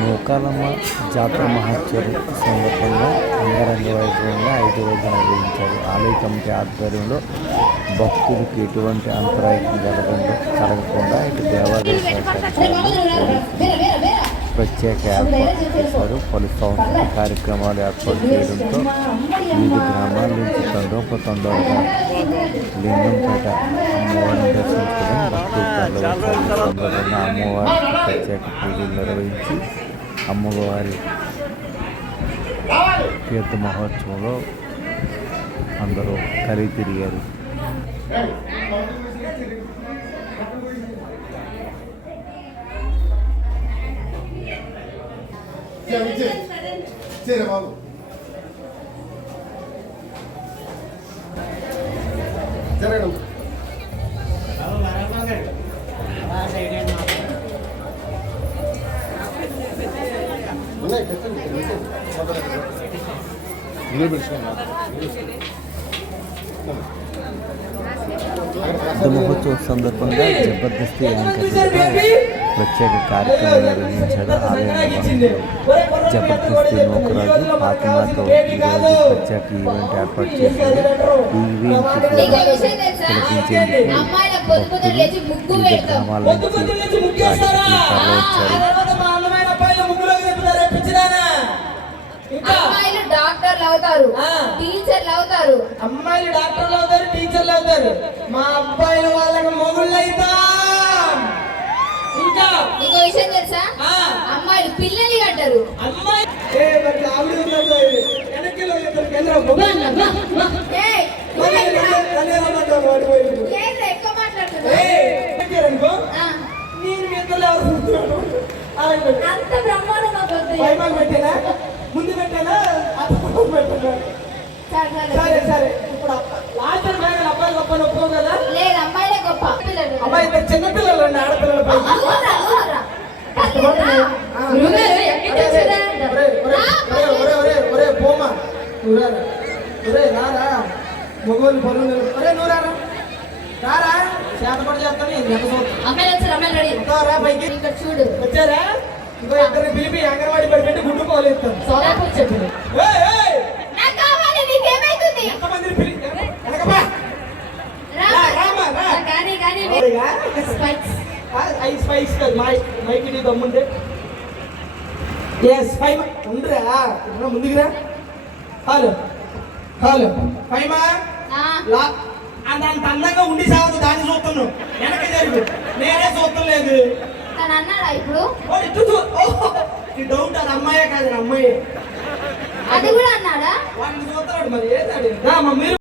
నూకాలమ్మ జాతర మహోత్సవం సందర్భంగా అంగరంగ వైభవంగా ఐదు రోజులు నిర్వహించారు. ఆలయ కమిటీ ఆధ్వర్యంలో భక్తులకు ఎటువంటి అంతరాయం జరగకుండా కలగకుండా ఇటు దేవాలయ ప్రత్యేక ఏర్పాటు చేశారు. పలు సాంస్కృతిక కార్యక్రమాలు ఏర్పాటు చేయడంతో వివిధ గ్రామాల నుంచి తండోపతండాలుగా లింగంపేట అమ్మవారిని దర్శించడం భక్తులు తరలివచ్చారు. సందర్భంగా అమ్మవారికి ప్రత్యేక పూజలు నిర్వహించి అమ్మవారి తీర్థ మహోత్సవంలో అందరూ కలిగి తిరిగారు బాబు జరగడం. మహోత్సవం సందర్భంగా జబర్దస్త్ యాంకర్లతో ప్రత్యేక కార్యక్రమం నిర్వహించారు ఆలయ నిర్వాహకులు జబర్దస్త్ నూకరాజు ఫాతిమాతో ఈరోజు ప్రత్యేక ఈవెంట్ ఏర్పాటు చేశారు ఈ ఈవెంట్ తిలకించేందుకు భక్తులు వివిధ గ్రామాల నుంచి రాజకీయ అమ్మాయిలు డాక్టర్లు అవుతారు. టీచర్లు అవుతారు. అమ్మాయిలు డాక్టర్లు అవుతారు టీచర్లు అవుతారు. మా అబ్బాయిలు వాళ్ళకి మొగుళ్ళు అవుతా ఇంకా? నీకు విషయం తెలుసా? అమ్మాయిలు పిల్లలు కట్టారు. అమ్మాయి అంత బ్రహ్మాండంగా పెట్టానా అప్పుడు పెట్టానా సరే, సరే. ఇప్పుడు లాస్ట్ టైం అబ్బాయి గొప్ప ఒప్పుకో కదా లేదు అమ్మాయిలే గొప్ప పిల్లలు అమ్మాయి ఇద్దరు చిన్నపిల్లలు అండి ఆడపిల్లల పై అవునా, అవునా. పర్లేదా? గురుగారు, ఎక్కడికి వచ్చారా? రా, పోమా నువ్వురా ఒరే రారా మగవాళ్ళు పనులు ఒరే నువ్వు రారా రారా చేతపడి చేస్తాను అమ్మాయిలు వచ్చారు అమ్మాయిలు రెడీ వస్తావరా పైకి ఇక్కడ చూడు వచ్చారా ఇంకో ఇద్దరిని పిలిపి అంగన్వాడి పడి పెట్టి ఐ స్పైస్ కాదు మై మైకి నీ దమ్ముండే ఎస్ ఫైవ్ ఉండరా. ముందుకురా? హలో హలో ఫైమా లా అంత అంత అందంగా ఉండి సాగదు. దాన్ని చూస్తున్నావు. వెనక జరుగు నేనే చూడటం లేదు ఇప్పుడు? డౌట్ అది అమ్మాయే కాదు అమ్మాయి. అది కూడా అన్నాడా? వాడిని చూస్తున్నాడు మరి. ఏదాడు మీరు